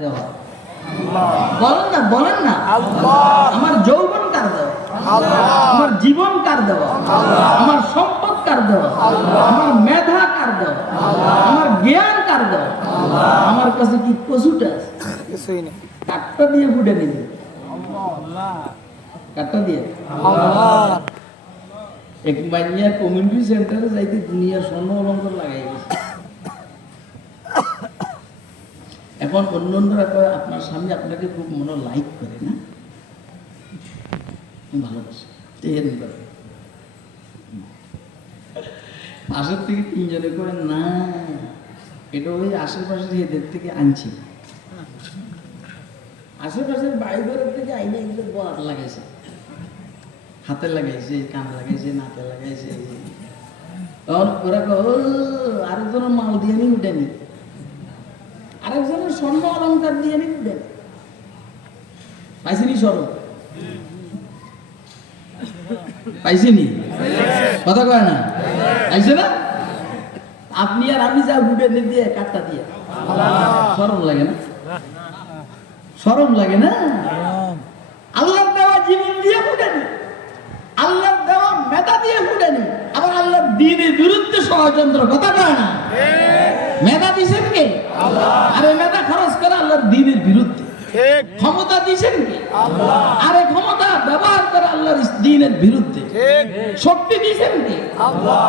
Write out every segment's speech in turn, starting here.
দেওয়া বলেন না আমার যৌবন কার দেওয়া, আমার জীবন কার দেওয়া, আমার সম্পদ কার দেওয়া, আমার মেধা কার দেওয়া, আমার জ্ঞান কার দেওয়া। আমার কাছে কি কচুটা আছে? কিছুই নেই। কাঠটা দিয়ে ফুটে নিবি, কাঠটা দিয়ে এক মাইয়া কমিউনিটি সেন্টারে যাইতে দুনিয়ার স্বর্ণ অলঙ্কার লাগাই গেছে। এখন অন্যরা কয় আপনার স্বামী আপনাকে খুব মনে লাইক করে না, ভালোবাসে, পাশের থেকে তিনজনে করে না, এটা ওই আশেপাশের এদের থেকে আনছি, আশেপাশের বাড়িঘরের থেকে আইনে এগুলো বলার লাগাইছে, হাতে লাগাইছে, কানে লাগাইছে, নাকে লাগাইছে। তখন ওরা আরেকজনের মাল দিয়ে নি উঠেনি, আরেকজনের স্বর্ণ অলঙ্কার দিয়ে নি উঠেনি। পাইছিনি স্বরূপ? পাইছিনি? কথা কয় না? পাইছে না? আপনি আর আমি যা উঠে দিয়ে কাঠটা দিয়ে শরম লাগে না? শরম লাগে না? আল্লাহর দেওয়া জীবন দিয়ে ফুটেনি, আল্লাহর দেওয়া মেধা দিয়ে ফুটেনি, আবার আল্লাহর দ্বীনের বিরুদ্ধে ষড়যন্ত্র। কথা কয় না? মেধা দিছেন কে? আরে মেধা খরচ করে আল্লাহর দ্বীনের বিরুদ্ধে। ক্ষমতা দিছেন কে? আরে ক্ষমতা ব্যবহার করে আল্লাহর দ্বীনের বিরুদ্ধে। শক্তি দিছেন কে?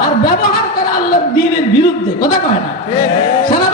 আর ব্যবহার করে আল্লাহর দ্বীনের বিরুদ্ধে। কথা কয় না? সারা